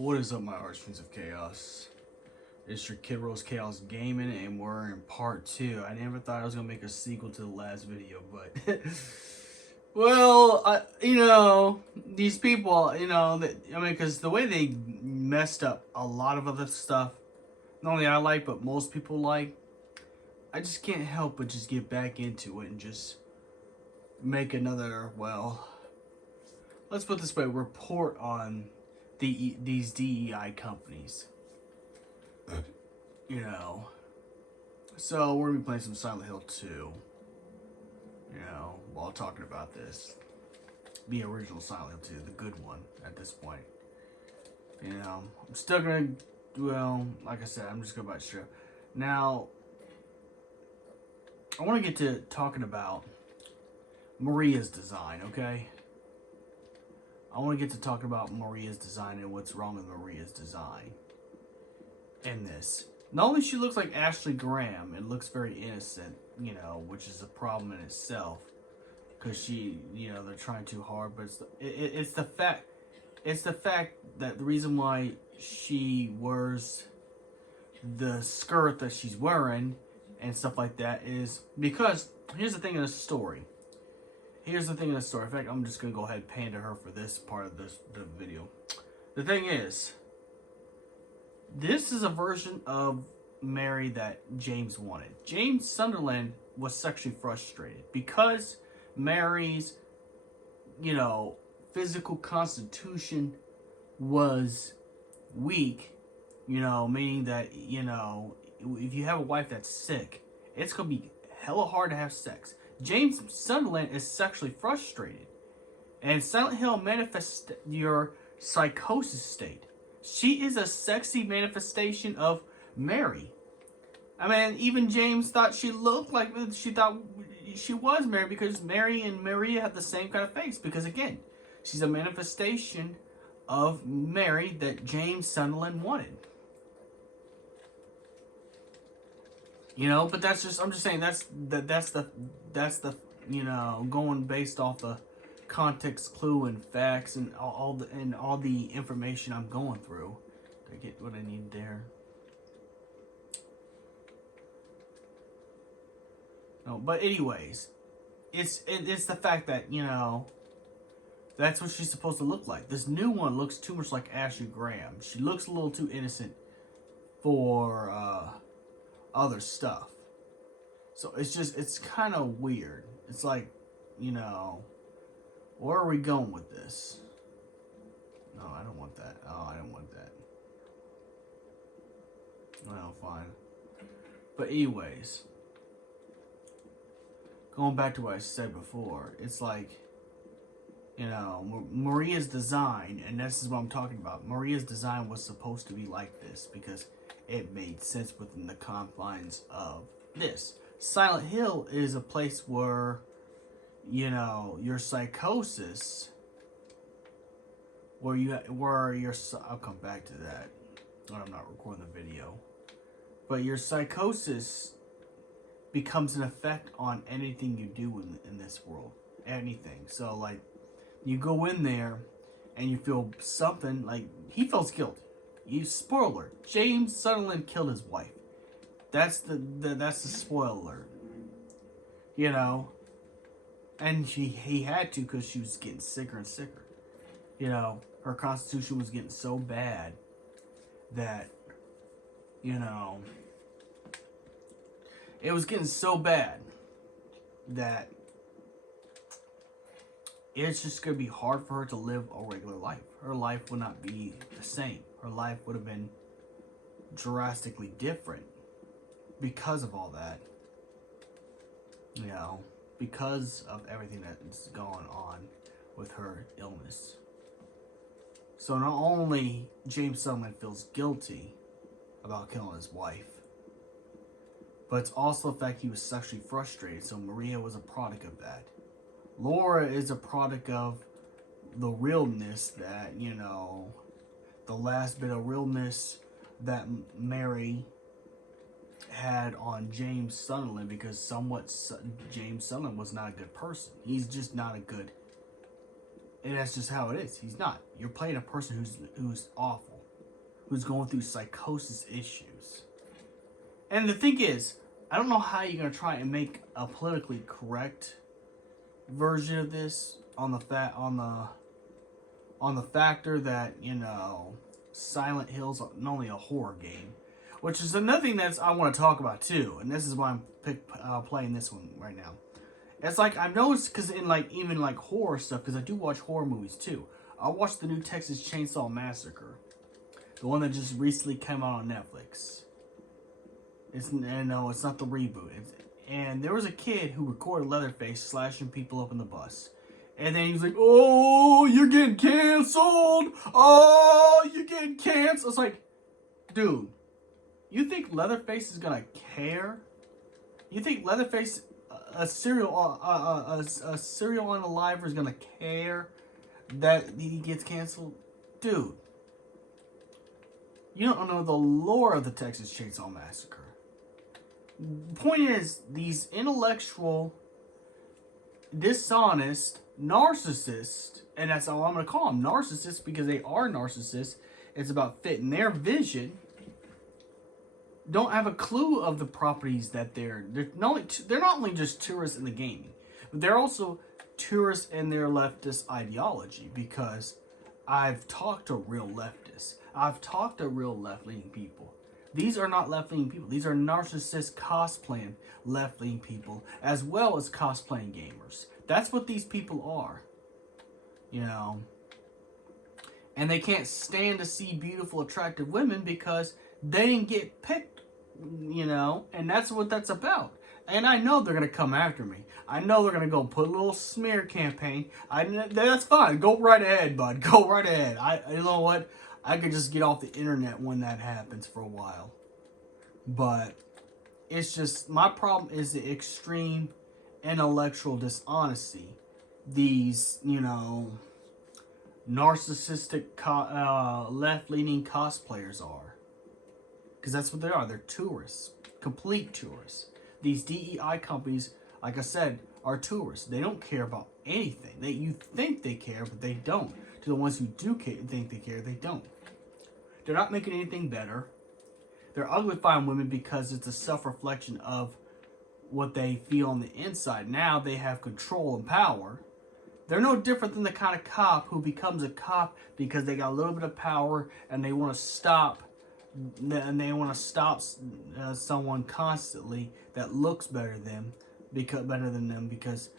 What is up, my archfiends of chaos? It's your Kid Rose Chaos Gaming, and we're in part 2. I never thought I was gonna make a sequel to the last video, but well, these people, because the way they messed up a lot of other stuff, not only I like, but most people like, I just can't help but just get back into it and just make another, well, let's put it this way, report on these DEI companies. So we're gonna be playing some Silent Hill 2. While talking about this. The original Silent Hill 2, the good one at this point. I'm still gonna, well, like I said, I'm just gonna about to show. Now, I wanna get to talking about Maria's design, okay? I want to get to talking about Maria's design and what's wrong with Maria's design in this. Not only she looks like Ashley Graham, it looks very innocent, which is a problem in itself. Because they're trying too hard, but it's the fact that the reason why she wears the skirt that she's wearing and stuff like that is because, here's the thing in the story. In fact, I'm just going to go ahead and pander her for this part of the video. The thing is, this is a version of Mary that James wanted. James Sunderland was sexually frustrated because Mary's, physical constitution was weak, meaning that, if you have a wife that's sick, it's going to be hella hard to have sex. James Sunderland is sexually frustrated. And Silent Hill manifests your psychosis state. She is a sexy manifestation of Mary. I mean, even James thought she looked like, she thought she was Mary because Mary and Maria have the same kind of face. Because again, she's a manifestation of Mary that James Sunderland wanted. But that's just, I'm just saying that's the going based off the context clue and facts and all the information I'm going through to get what I need there. No, but anyways, it's the fact that, that's what she's supposed to look like. This new one looks too much like Ashley Graham. She looks a little too innocent for other stuff. So it's kind of weird. It's like, where are we going with this? No, I don't want that. Oh, I don't want that. Well, fine. But anyways, going back to what I said before, it's like, Maria's design, and this is what I'm talking about. Maria's design was supposed to be like this because it made sense within the confines of this. Silent Hill is a place where, your psychosis, I'll come back to that when I'm not recording the video. But your psychosis becomes an effect on anything you do in this world. Anything. So, like, you go in there and you feel something, like, he feels guilt. Spoiler, James Sunderland killed his wife. That's the spoiler. And he had to because she was getting sicker and sicker. Her constitution was getting so bad that, it was getting so bad that it's just going to be hard for her to live a regular life. Her life would not be the same. Her life would have been drastically different because of all that. Because of everything that's going on with her illness. So not only James Sunderland feels guilty about killing his wife, but it's also the fact he was sexually frustrated, so Maria was a product of that. Laura is a product of the realness that, the last bit of realness that Mary had on James Sunderland, because James Sunderland was not a good person. He's just not a good, and that's just how it is. He's not. You're playing a person who's awful. who's going through psychosis issues. And the thing is, I don't know how you're gonna try and make a politically correct version of this on the factor that, you know, Silent Hill's not only a horror game, which is another thing that I want to talk about too, and this is why I'm playing this one right now. It's like I've noticed, because in like even like horror stuff, because I do watch horror movies too. I watched the new Texas Chainsaw Massacre, the one that just recently came out on Netflix. It's not the reboot. And there was a kid who recorded Leatherface slashing people up in the bus. And then he was like, "Oh, you're getting canceled. Oh, you're getting canceled." It's like, dude, you think Leatherface is gonna care? You think Leatherface, a serial unaliver, is gonna care that he gets canceled? Dude, you don't know the lore of the Texas Chainsaw Massacre. Point is, these intellectual, dishonest narcissists, and that's all I'm going to call them, narcissists, because they are narcissists. It's about fitting their vision. Don't have a clue of the properties that they're not only just tourists in the gaming, but they're also tourists in their leftist ideology. Because I've talked to real leftists, I've talked to real left-leaning people. These are not left-leaning people. These are narcissist cosplaying left-leaning people, as well as cosplaying gamers. That's what these people are, you know. And they can't stand to see beautiful, attractive women because they didn't get picked, you know. And that's what that's about. And I know they're going to come after me. I know they're going to go put a little smear campaign. That's fine. Go right ahead, bud. Go right ahead. You know what? I could just get off the internet when that happens for a while. But it's just, my problem is the extreme intellectual dishonesty these, you know, narcissistic left-leaning cosplayers are. Because that's what they are. They're tourists. Complete tourists. These DEI companies, like I said, are tourists. They don't care about anything. You think they care, but they don't. To the ones who do think they care, they don't. They're not making anything better. They're uglifying women because it's a self-reflection of what they feel on the inside. Now they have control and power. They're no different than the kind of cop who becomes a cop because they got a little bit of power and they want to stop. And they want to stop someone constantly that looks better than them because,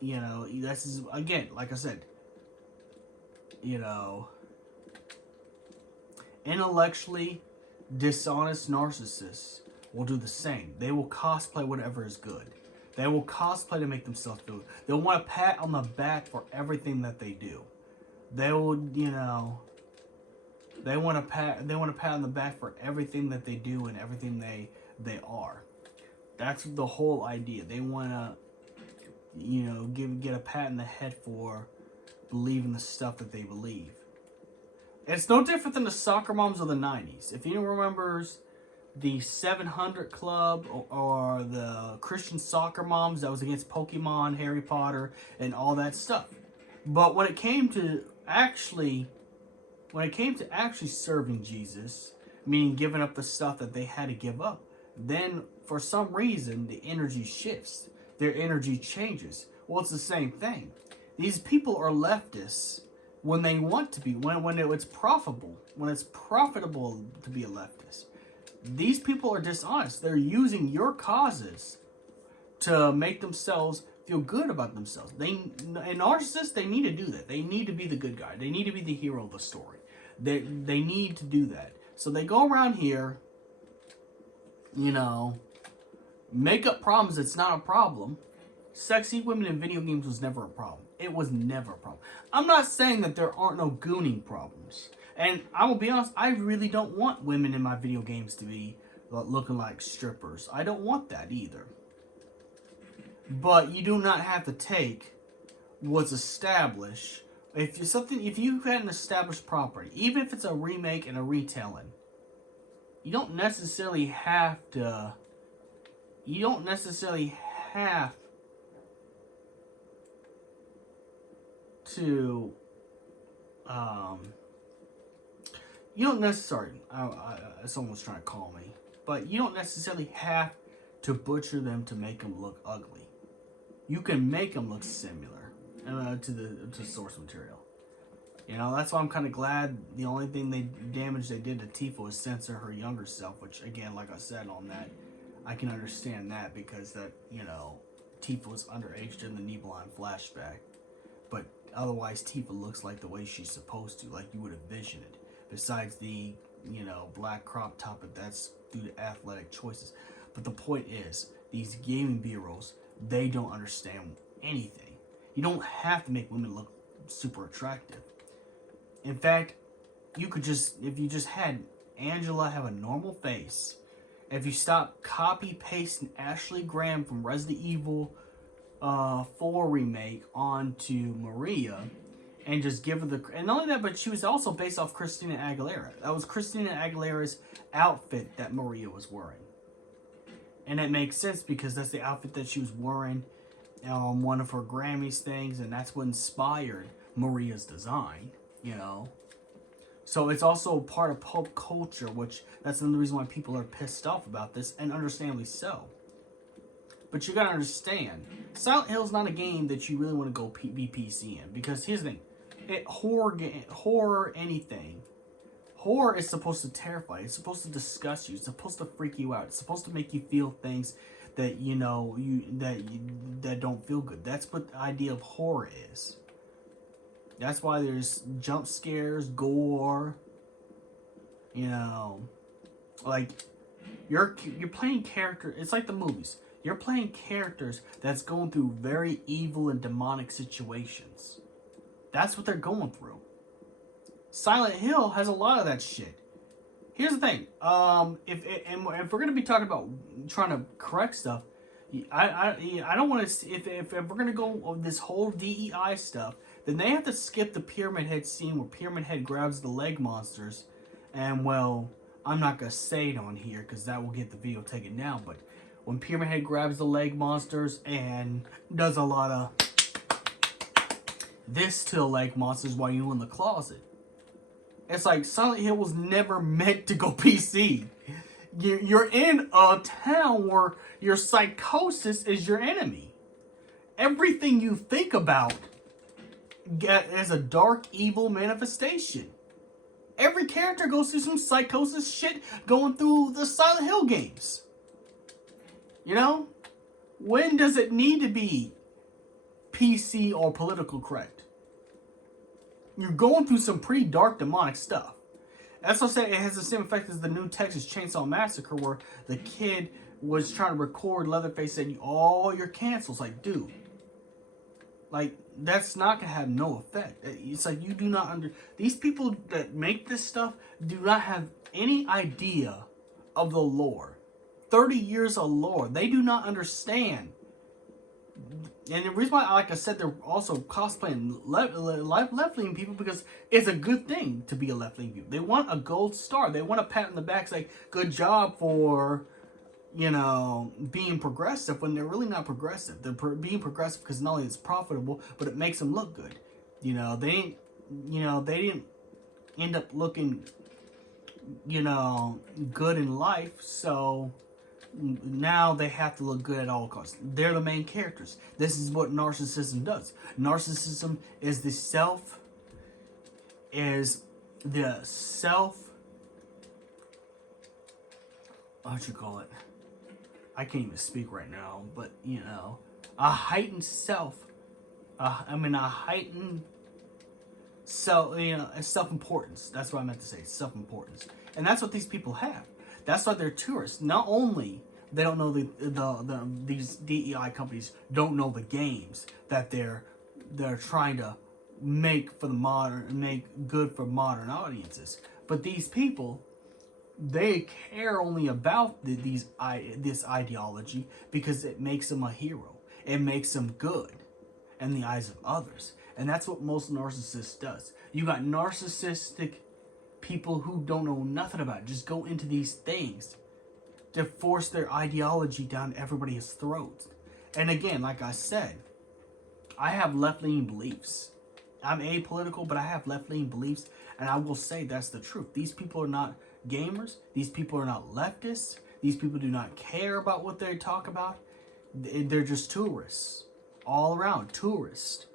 you know, this is, again, like I said, you know, intellectually dishonest narcissists will do the same. They will cosplay whatever is good. They will cosplay to make themselves feel good. They'll want a pat on the back for everything that they do. They will, you know, they want a pat on the back for everything that they do and everything they are. That's the whole idea. They want to, you know, get a pat in the head for believing the stuff that they believe. It's no different than the soccer moms of the 90s. If anyone remembers the 700 Club or the Christian soccer moms that was against Pokemon, Harry Potter, and all that stuff. But when it came to actually serving Jesus, meaning giving up the stuff that they had to give up, then for some reason the energy shifts. Their energy changes. Well, it's the same thing. These people are leftists when they want to be, when it's profitable to be a leftist. These people are dishonest. They're using your causes to make themselves feel good about themselves. And narcissists, they need to do that. They need to be the good guy. They need to be the hero of the story. They need to do that. So they go around here, you know, make up problems that's not a problem. Sexy women in video games was never a problem. It was never a problem. I'm not saying that there aren't no gooning problems. And I will be honest, I really don't want women in my video games to be looking like strippers. I don't want that either. But you do not have to take what's established. If you had an established property, even if it's a remake and a retelling, you don't necessarily have to you don't necessarily, someone was trying to call me, but you don't necessarily have to butcher them to make them look ugly. You can make them look similar to source material. You know, that's why I'm kind of glad the only thing they did to Tifa was censor her younger self, which, again, like I said on that, I can understand that because that, you know, Tifa was underage in the Nibelheim flashback. But otherwise, Tifa looks like the way she's supposed to, like you would envision it. Besides the, you know, black crop top, but that's due to athletic choices. But the point is, these gaming bureaus, they don't understand anything. You don't have to make women look super attractive. In fact, you could just, if you just had Angela have a normal face, if you stop copy-pasting Ashley Graham from Resident Evil 4 Remake onto Maria, and just give her the, and not only that, but she was also based off Christina Aguilera. That was Christina Aguilera's outfit that Maria was wearing. And that makes sense because that's the outfit that she was wearing on one of her Grammys things, and that's what inspired Maria's design. You know, so it's also part of pop culture, which that's another reason why people are pissed off about this, and understandably so. But you gotta understand, Silent Hill's not a game that you really want to go be PC in, because here's the thing: horror anything, horror is supposed to terrify. It's supposed to disgust you. It's supposed to freak you out. It's supposed to make you feel things that that don't feel good. That's what the idea of horror is. That's why there's jump scares, gore. You know, like you're playing character. It's like the movies. You're playing characters that's going through very evil and demonic situations. That's what they're going through. Silent Hill has a lot of that shit. Here's the thing. If we're gonna be talking about trying to correct stuff, I don't want to. If we're gonna go on this whole DEI stuff, then they have to skip the Pyramid Head scene where Pyramid Head grabs the leg monsters, and well, I'm not gonna say it on here because that will get the video taken down. But when Pyramid Head grabs the leg monsters and does a lot of this to the leg monsters while you're in the closet, it's like Silent Hill was never meant to go PC. You're in a town where your psychosis is your enemy. Everything you think about is a dark, evil manifestation. Every character goes through some psychosis shit going through the Silent Hill games. You know? When does it need to be PC or political correct? You're going through some pretty dark, demonic stuff. That's what I say it has the same effect as the new Texas Chainsaw Massacre, where the kid was trying to record Leatherface saying, "Oh, you're canceled." It's like, dude, like, that's not going to have no effect. It's like, you do not these people that make this stuff do not have any idea of the lore. 30 years of lore. They do not understand. And the reason why, like I said, they're also cosplaying left-leaning people, because it's a good thing to be a left-leaning people. They want a gold star. They want a pat on the back, say, good job for, you know, being progressive, when they're really not progressive. They're being progressive because not only it's profitable, but it makes them look good. You know, they didn't end up looking, you know, good in life, so now they have to look good at all costs. They're the main characters. This is what narcissism does. Narcissism is what you call it? I can't even speak right now, but, you know, a heightened self-importance. That's what I meant to say, self-importance. And that's what these people have. That's why they're tourists. Not only they don't know these DEI companies don't know the games that they're trying to make good for modern audiences, but these people, they care only about this ideology because it makes them a hero. It makes them good in the eyes of others. And that's what most narcissists does. You got narcissistic people who don't know nothing about it, just go into these things to force their ideology down everybody's throats. And again, like I said, I have left-leaning beliefs. I'm apolitical, but I have left-leaning beliefs, and I will say that's the truth. These people are not gamers. These people are not leftists. These people do not care about what they talk about. They're just tourists. All around, tourists.